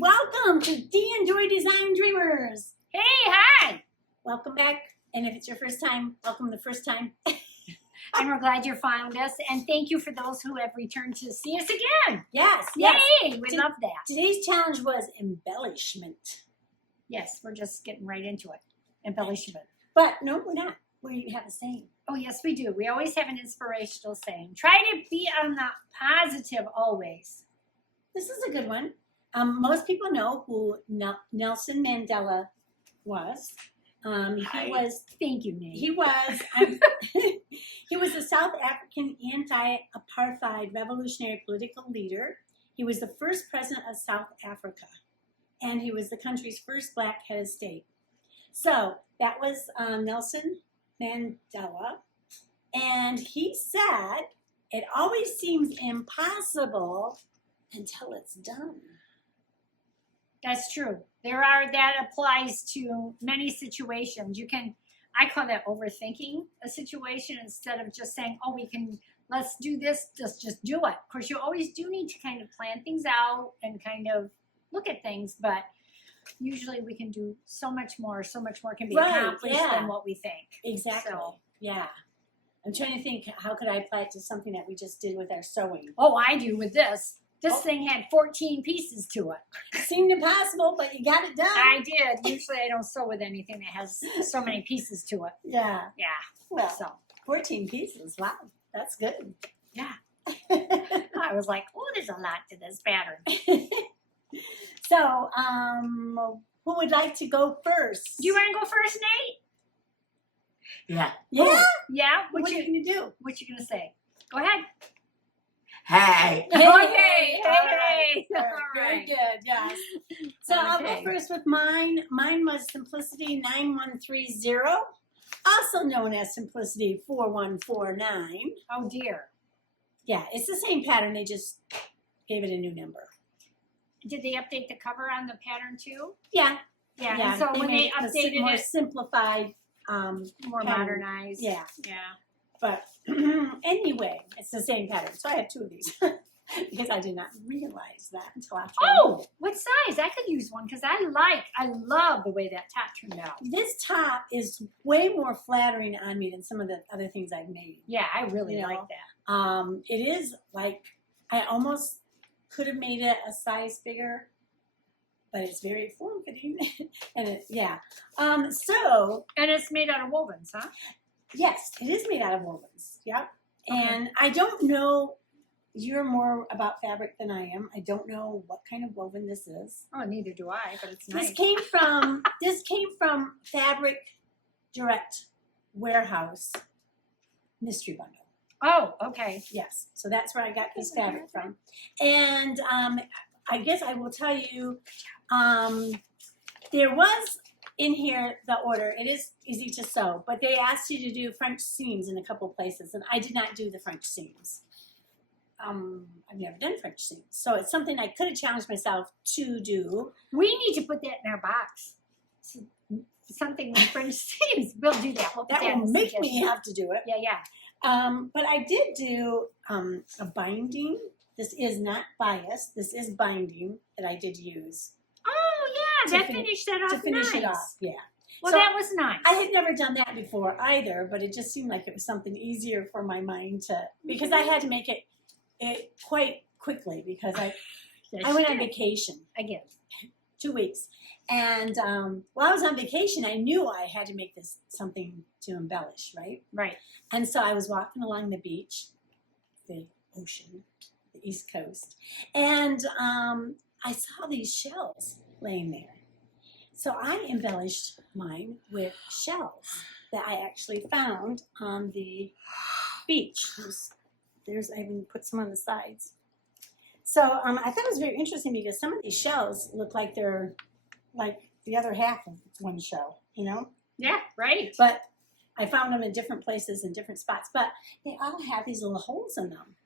welcome to Dee and Dory Design Dreamers. Hey, hi. Welcome back. And if it's your first time, welcome the first time. And we're glad you found us. And thank you for those who have returned to see us again. Yes. Yay, yes. we love that. Today's challenge was embellishment. Yes, we're just getting right into it. Embellishment. But no, we're not. We have a saying. Oh, yes, we do. We always have an inspirational saying. Try to be on the positive always. This is a good one. Most people know who Nelson Mandela was. He was. Thank you, Nate. He was. He was a South African anti-apartheid revolutionary political leader. He was the first president of South Africa, and he was the country's first black head of state. So that was Nelson Mandela, and he said, "It always seems impossible until it's done." That's true. That applies to many situations. I call that overthinking a situation instead of just saying, oh, let's do this, just do it. Of course, you always do need to kind of plan things out and kind of look at things, but usually we can do so much more can be accomplished than what we think. Exactly. So, yeah. I'm trying to think, how could I apply it to something that we just did with our sewing? oh, I do with this. This thing had 14 pieces to it. Seemed impossible, but you got it done. I did. Usually I don't sew with anything that has so many pieces to it. Yeah. Yeah. Well, So 14 pieces. Wow. That's good. yeah. I was like, oh, there's a lot to this pattern. So, who would like to go first? Do you want to go first, Nate? Yeah. Yeah. Yeah. What are you going to do? What you gonna say? Go ahead. Hey. Hey. All All Very right. good. Yes. So I'll go Okay. first with mine. Mine was Simplicity 9130, also known as Simplicity 4149. Oh dear. Yeah, it's the same pattern. They just gave it a new number. Did they update the cover on the pattern too? Yeah. Yeah. Yeah. And so when made they it updated more it, simplified. more pattern. modernized. Yeah. Yeah. But anyway, it's the same pattern. So I have two of these because I did not realize that until after. Oh, what size? I could use one because I love the way that top turned out. This top is way more flattering on me than some of the other things I've made. Yeah, I really You know, like that. It is like I almost could have made it a size bigger, but it's very form fitting, and yeah. So And it's made out of wovens, huh? yes, it is made out of wovens. Yep. And I don't know. You're more about fabric than I am. I don't know what kind of woven this is. Oh, neither do I, but it's nice. This came from Fabric Direct Warehouse Mystery Bundle. Oh, okay. Yes, so that's where I got this fabric from. And I guess I will tell you, there was in here the order. It is easy to sew, but they asked you to do French seams in a couple places, and I did not do the French seams. I've never done French seams, so it's something I could have challenged myself to do. We need to put that in our box. Something with French seams. We'll do that. We'll put That in will the make me suggestion. have to do it. Yeah, yeah. But I did do a binding. This is not bias. This is binding that I did use Oh, yeah. To That fin- finished that off to finish nice. it off. Yeah. Well, So, that was nice. I had never done that before either, but it just seemed like it was something easier for my mind to, because I had to make it quite quickly because I went on vacation Again. 2 weeks. And while I was on vacation, I knew I had to make this something to embellish, right? Right. And so I was walking along the beach, the ocean, the East Coast, and I saw these shells laying there. So I embellished mine with shells that I actually found on the beach. I even put some on the sides. So I thought it was very interesting because some of these shells look like they're like the other half of one shell, you know? Yeah, right. But I found them in different places in different spots, but they all have these little holes in them.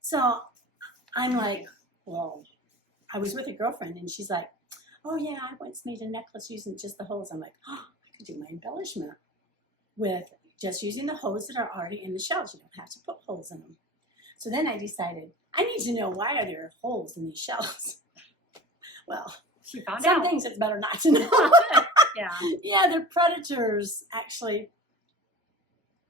So I'm like, well, I was with a girlfriend and she's like, oh yeah, I once made a necklace using just the holes. I'm like, oh, I could do my embellishment with just using the hose that are already in the shells. You don't have to put holes in them. So then I decided, I need to know, why are there holes in these shells? Well, She found Some out. things it's better not to know. Yeah. Yeah, the predators actually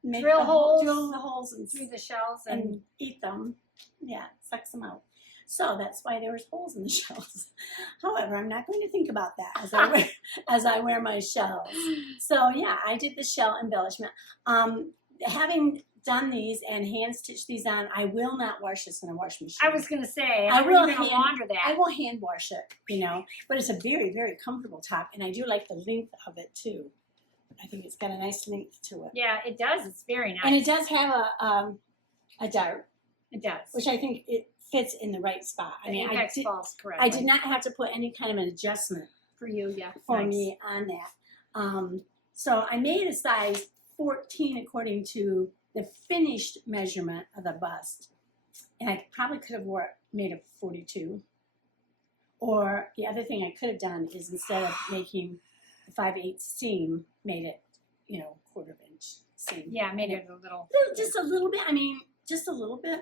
make Drill the holes drill the holes and Through the shells and eat them. Yeah, sucks them out. So that's why there was holes in the shells. However, I'm not going to think about that as I wear my shells. So yeah, I did the shell embellishment. Having done these and hand stitched these on, I will not wash this in a washing machine. I was gonna say, I how are will you gonna hand- launder that? I will hand wash it, you know, but it's a very, very comfortable top, and I do like the length of it too. I think it's got a nice length to it, Yeah, it does. It's very nice. and it does have a dart, It does. which I think it fits in the right spot. I The mean, apex falls correctly. I did not have to put any kind of an adjustment For you, yeah. for nice. me on that. So I made a size 14 according to the finished measurement of the bust, and I probably could have made a 42. Or the other thing I could have done is instead of making the 5/8 seam, made it, you know, 1/4 inch seam. Yeah, made it a little. Just a little bit. I mean, just a little bit.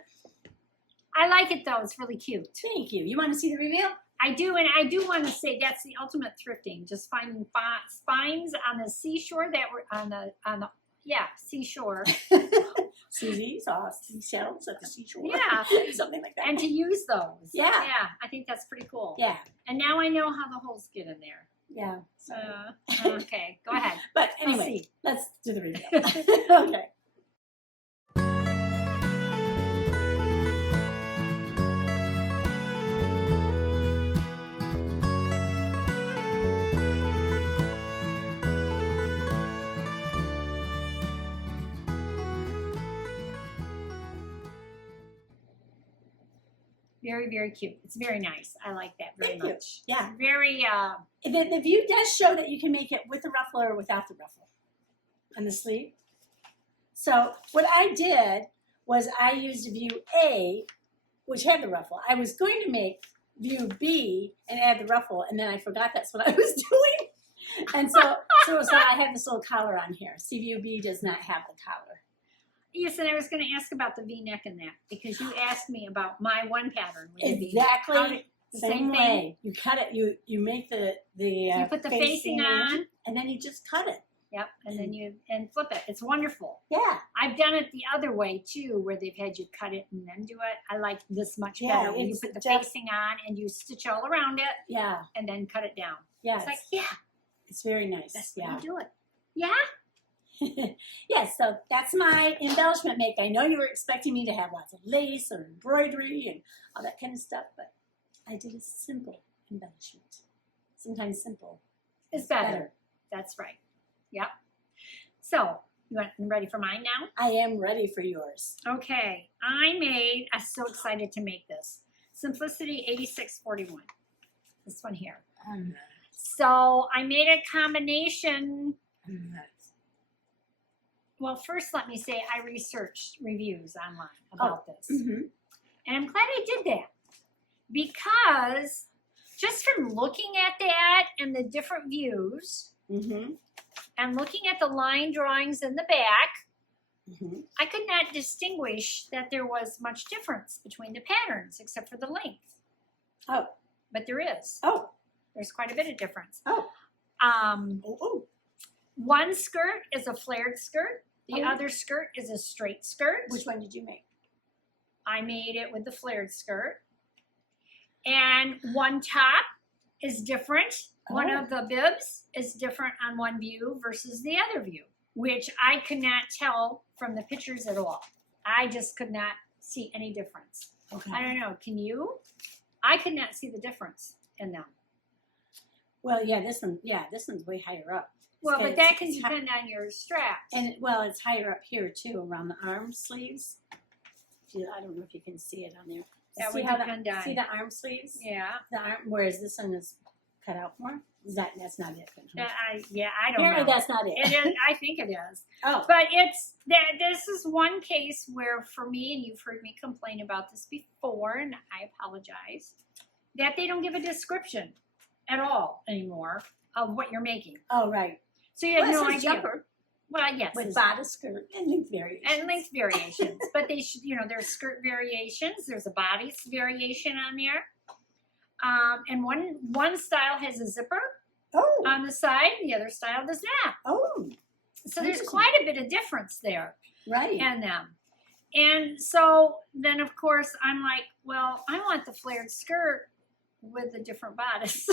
I like it though. It's really cute. Thank you. You want to see the reveal? I do, and I do want to say that's the ultimate thrifting. Just finding spines on the seashore that were on the seashore, Susie saw seashells at the seashore. Yeah. Something like that. and to use those. Yeah. Yeah, I think that's pretty cool. Yeah. And now I know how the holes get in there. Yeah. So, Okay, go ahead. but We'll anyway, see. let's do the reveal. Okay. Very, very cute. It's very nice. I like that very Thank you. much. Yeah. Very, The view does show that you can make it with the ruffle or without the ruffle on the sleeve. So what I did was I used view A, which had the ruffle. I was going to make view B and add the ruffle, and then I forgot that's what I was doing. And so I have this little collar on here. See, view B does not have the collar. yes, and I was going to ask about the V-neck in that because you asked me about my one pattern with the V-neck. Exactly How did- the same thing? way. You cut it. You make the You put the facing on. and then you just cut it. Yep, and then you flip it. It's wonderful. Yeah. I've done it the other way too, where they've had you cut it and then do it. I like this much Yeah, better. When you it's put the just- facing on and you stitch all around it Yeah. and then cut it down. Yes. It's like, yeah, It's very nice. that's yeah. how you do it. Yeah. Yes, so that's my embellishment make. I know you were expecting me to have lots of lace or embroidery and all that kind of stuff, but I did a simple embellishment. Sometimes simple It's is better. That's right. Yep. So, you ready for mine now? I am ready for yours. Okay, I'm so excited to make this. Simplicity 8641. This one here. So I made a combination. Well, first let me say I researched reviews online about this. Mm-hmm. And I'm glad I did that. Because just from looking at that and the different views Mm-hmm. and looking at the line drawings in the back, Mm-hmm. I could not distinguish that there was much difference between the patterns except for the length. Oh. But there is. Oh. There's quite a bit of difference. Oh. Oh. One skirt is a flared skirt. The Oh. other skirt is a straight skirt. Which one did you make? I made it with the flared skirt. And one top is different. One Oh. of the bibs is different on one view versus the other view, which I could not tell from the pictures at all. I just could not see any difference. Okay. I don't know. Can you? I could not see the difference in them. Well, yeah, this one's way higher up. Well, It's- but that can it's hi- depend on your straps. And well, it's higher up here too, around the arm sleeves. I don't know if you can see it on there. That see would how depend on. see the arm sleeves? Yeah. The arm, whereas this one is cut out more. That's not it. then, huh? I don't Apparently, know. that's not it. It is. I think it is. Oh, But it's that this is one case where for me, and you've heard me complain about this before, and I apologize, that they don't give a description at all anymore of what you're making. oh, right. So you have Well, no it says idea. jumper Well, yes. with it's- bodice skirt and length variation. and length variations. But they should, there's skirt variations. There's a bodice variation on there. And one style has a zipper Oh, on the side, the other style does not. oh, So there's Interesting. quite a bit of difference there right. in them. And so then, of course, I'm like, well, I want the flared skirt with a different bodice.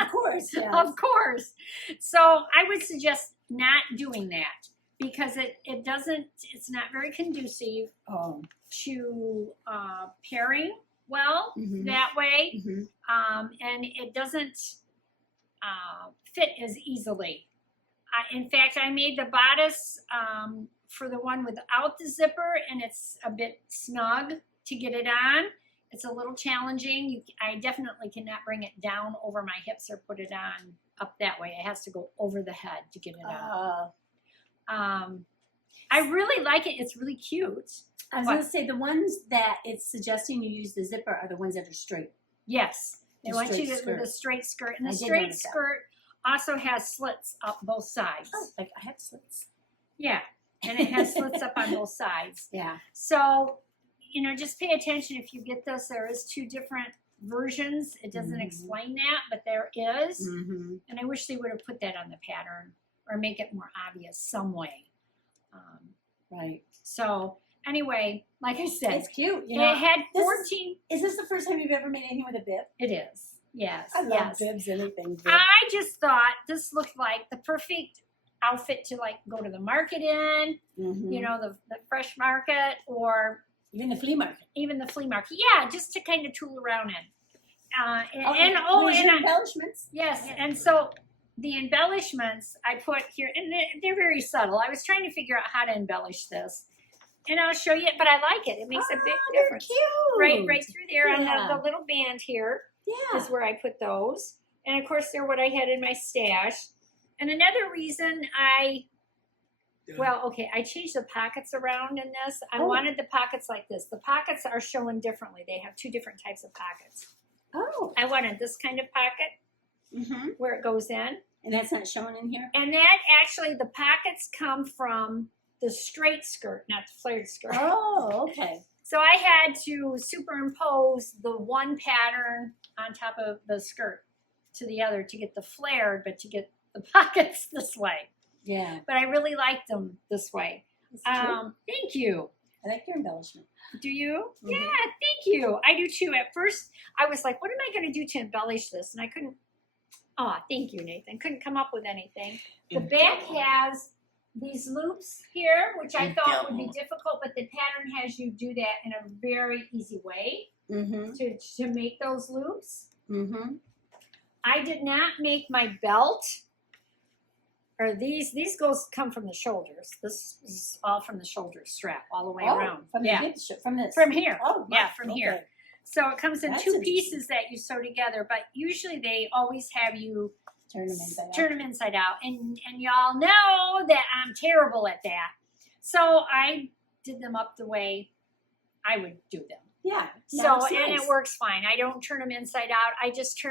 Of course, yes. Of course. So I would suggest not doing that because it doesn't, it's not very conducive Oh, to pairing well Mhm. that way. mhm. And it doesn't fit as easily. In fact, I made the bodice for the one without the zipper, and it's a bit snug to get it on. It's a little challenging. I definitely cannot bring it down over my hips or put it on up that way. It has to go over the head to get it on. I really like it. It's really cute. I was What? going to say the ones that it's suggesting you use the zipper are the ones that are straight. Yes, they The want you straight to with a skirt. straight skirt, and I the did straight notice that. skirt also has slits up both sides. Oh, I have slits. Yeah, and it has slits up on both sides. Yeah. So, just pay attention if you get this. There is two different versions. It doesn't Mhm. explain that, but there is. Mm-hmm. And I wish they would have put that on the pattern or make it more obvious some way. Right. So anyway, like I said, It's cute. You it know, had this is- 14. is this the first time you've ever made anything with a bib? It is. Yes. I love yes. bibs, anything. Bib. I just thought this looked like the perfect outfit to like go to the market in, Mhm. the fresh market or Even the flea market. even the flea market. Yeah, just to kind of tool around in. There's your embellishments. Yes, and so the embellishments I put here, and they're very subtle. I was trying to figure out how to embellish this, and I'll show you. But I like it. It makes a big They're difference. cute. Right through there on Yeah. the little band here Yeah. is where I put those, and of course they're what I had in my stash. And another reason I changed the pockets around in this. I Oh. wanted the pockets like this. The pockets are shown differently. They have two different types of pockets. Oh. I wanted this kind of pocket Mm-hmm. where it goes in. And that's not shown in here? And that actually, the pockets come from the straight skirt, not the flared skirt. Oh, okay. So I had to superimpose the one pattern on top of the skirt to the other to get the flared, but to get the pockets this way. Yeah. But I really liked them this way. It's cute. Thank you. I like your embellishment. Do you? Mhm. Yeah, thank you. I do too. At first, I was like, what am I going to do to embellish this? And I couldn't. Oh, thank you, Nathan. Couldn't come up with anything. The back has these loops here, which I thought would be difficult, but the pattern has you do that in a very easy way Mm-hmm. to make those loops. Mm-hmm. I did not make my belt, or these come from the shoulders. This is all from the shoulder strap all the way around. From Yeah, the hip from this. from here. Oh, Yeah, wow. from Okay. here. So it comes in That's two interesting. pieces that you sew together, but usually they always have you Turn them inside out. turn them inside out. And y'all know that I'm terrible at that. So I did them up the way I would do them. Yeah. So, That's and nice. it works fine. I don't turn them inside out. I just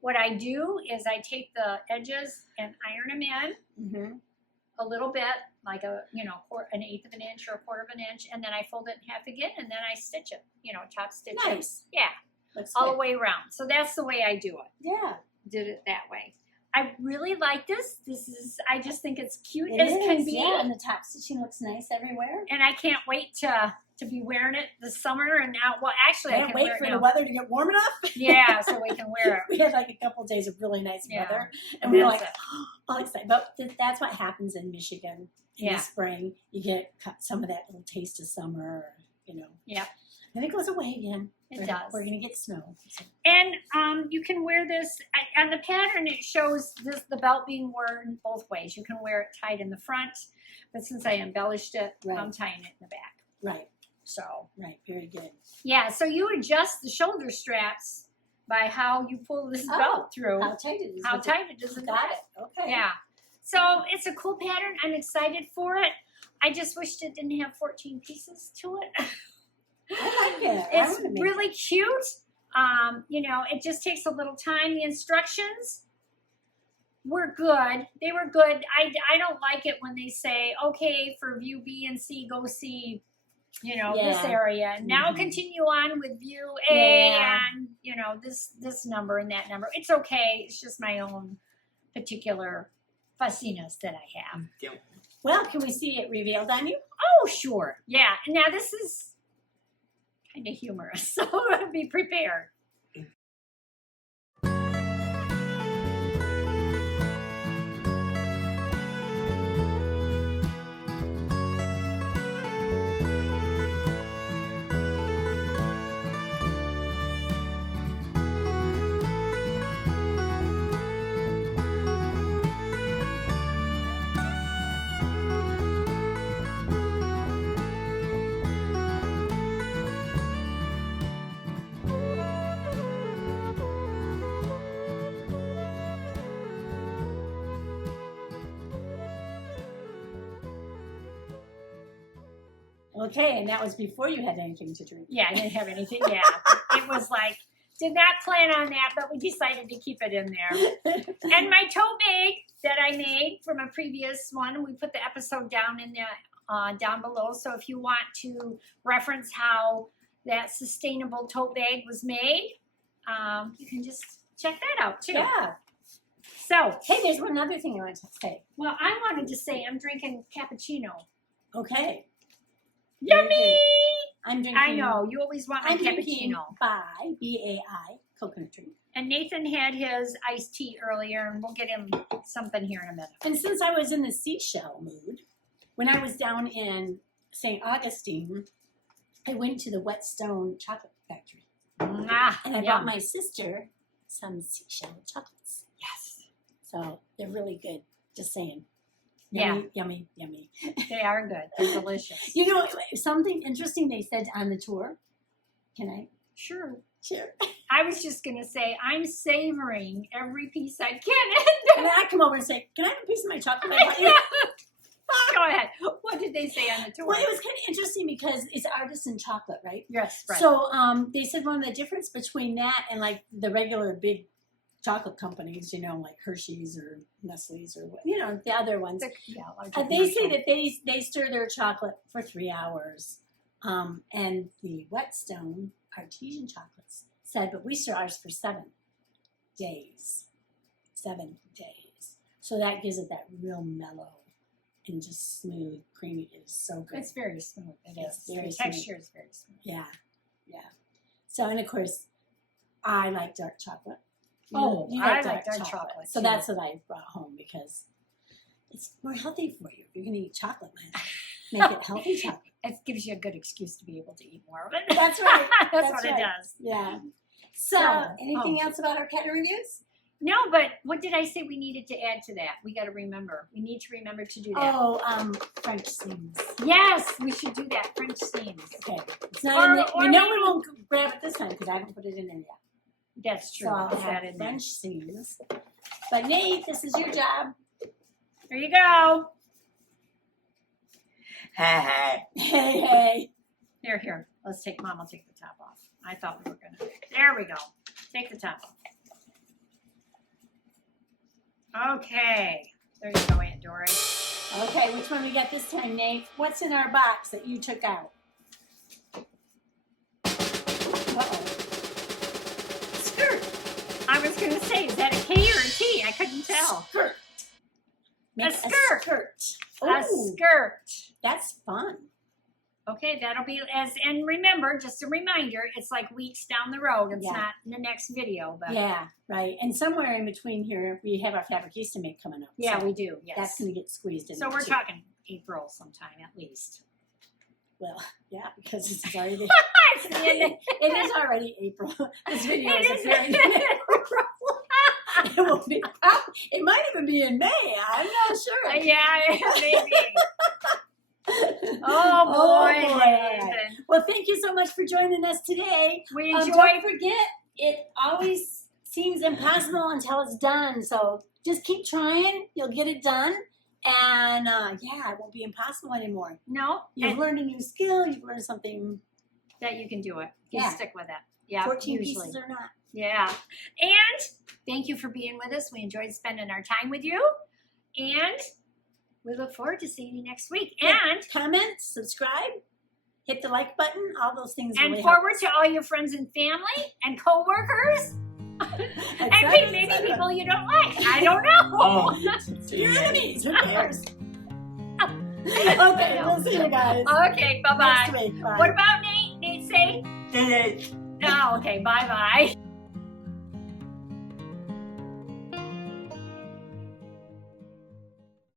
what I do is I take the edges and iron them in Mm-hmm. a little bit, like an eighth of an inch or a quarter of an inch, and then I fold it in half again, and then I stitch it, top stitch it. Nice. Yeah, Looks all good. the way around. So that's the way I do it. Yeah. Did it that way. I really like this. I just think it's cute It as is, can be. Yeah, and the top stitching looks nice everywhere. And I can't wait to be wearing it this summer and now. Well, actually, I Can't can wait wear for it the now. weather to get warm enough. Yeah, so we can wear it. We had like a couple of days of really nice Yeah. weather, and we were That's like, all excited. But that's what happens in Michigan in Yeah. the spring. You get some of that little taste of summer, Yep. And it goes away again. It We're does. going to get snow. So. And you can wear this on the pattern. It shows the belt being worn both ways. You can wear it tied in the front, but since I embellished it, Right. I'm tying it in the back. Right, So right, very good. yeah, so you adjust the shoulder straps by how you pull this Oh, belt through. How tight it is. How with it. tight it is in the Got back. it. Okay. Yeah. So it's a cool pattern. I'm excited for it. I just wished it didn't have 14 pieces to it. I like it. I It's wanna make really cute. It just takes a little time. The instructions were good. They were good. I don't like it when they say, okay, for view B and C, go see you know, this Yeah. area. And now Mhm. continue on with view A Yeah. and, you know, this number and that number. It's okay. It's just my own particular fussiness that I have. Well, can we see it revealed on you? Oh, sure. Yeah. And now this is kind of humorous, so be prepared. Okay, and that was before you had anything to drink. Yeah, I didn't have anything. Yeah. It was like, did not plan on that, but we decided to keep it in there. And my tote bag that I made from a previous one, we put the episode down in the down below. So if you want to reference how that sustainable tote bag was made, you can just check that out too. Yeah. So, Hey, there's one other thing I want to say. well, I wanted to say I'm drinking cappuccino. Okay. Yummy! I'm drinking. I know you always want my I'm drinking cappuccino. Bai, B-A-I, coconut drink. And Nathan had his iced tea earlier, and we'll get him something here in a minute. And since I was in the seashell mood, when I was down in St. Augustine, I went to the Whetstone Chocolate Factory. Ah, And I yum. brought my sister some seashell chocolates. Yes, So they're really good. Just saying. Yeah. Yummy, yummy, yummy. they are good. They're delicious. You know, something interesting they said on the tour. Can I? Sure. Sure. I was just gonna say I'm savoring every piece I can. And then I come over and say, can I have a piece of my chocolate? Go ahead. What did they say on the tour? Well, it was kind of interesting because it's artisan chocolate, right? Yes, right. So they said one of the difference between that and like the regular big chocolate companies, you know, like Hershey's or Nestle's or, you know, the other ones. Yeah, They say that they stir their chocolate for 3 hours. And the Whetstone artesian chocolates said, but we stir ours for 7 days. 7 days. So that gives it that real mellow and just smooth, creamy. It is so good. It's very smooth. It It's is. very The smooth. texture is very smooth. Yeah, yeah. So, and of course, I like dark chocolate. Oh, You I like dark chocolate, So too. that's what I brought home because it's more healthy for you. If you're going to eat chocolate, man, make it healthy chocolate. It gives you a good excuse to be able to eat more of it. That's right. That's That's what right. it does. Yeah. So, anything else about our cat reviews? No, but what did I say we needed to add to that? We got to remember. We need to remember to do that. Oh, French seams. Yes, we should do that. French seams. Okay. It's not in Or we know maybe- we won't grab it this time because I haven't put it in there yet. That's true. So I'll Put that have in there. French seams. But Nate, this is your job. There you go. Hey. Hey, hey. Here. Let's take, Mom will take the top off. I thought we were going to. There we go. Take the top off. Okay. There you go, Aunt Dory. Okay, which one we got this time, Nate? What's in our box that you took out? Uh-oh. Skirt. I was going to say, is that a K or a T? I couldn't tell. Skirt. Make skirt. skirt. A Ooh, skirt. that's fun. Okay, that'll be and remember, just a reminder, it's like weeks down the road. It's Yeah. not in the next video, but Yeah, right. And somewhere in between here, we have our Fabric Make coming up. yeah, so we do. Yes. that's going to get squeezed in. So there, we're too. talking April sometime at least. Well, yeah, because it's already It's the end of- it is already April. This video It is is. appearing in April. It will be. It might even be in May. I'm not sure. Yeah, maybe. Oh boy, Nathan. Well, thank you so much for joining us today. We Don't enjoyed. forget, it always seems impossible until it's done. So just keep trying. You'll get it done. And yeah, it won't be impossible anymore. No, You've and learned a new skill. You've learned something. that you can do it. You Yeah. stick with it. Yeah, 14 usually. pieces or not. Yeah. And thank you for being with us. We enjoyed spending our time with you. And we look forward to seeing you next week. Yeah. And Comment, subscribe, hit the like button. All those things And really help. forward to all your friends and family and coworkers. And Etc., maybe etc. people you don't like. I don't know. Oh, To your enemies, who cares? Okay, we'll see you guys Okay, bye-bye. next week. Bye. What about Nate? Nate say? did it. Oh, okay, bye-bye.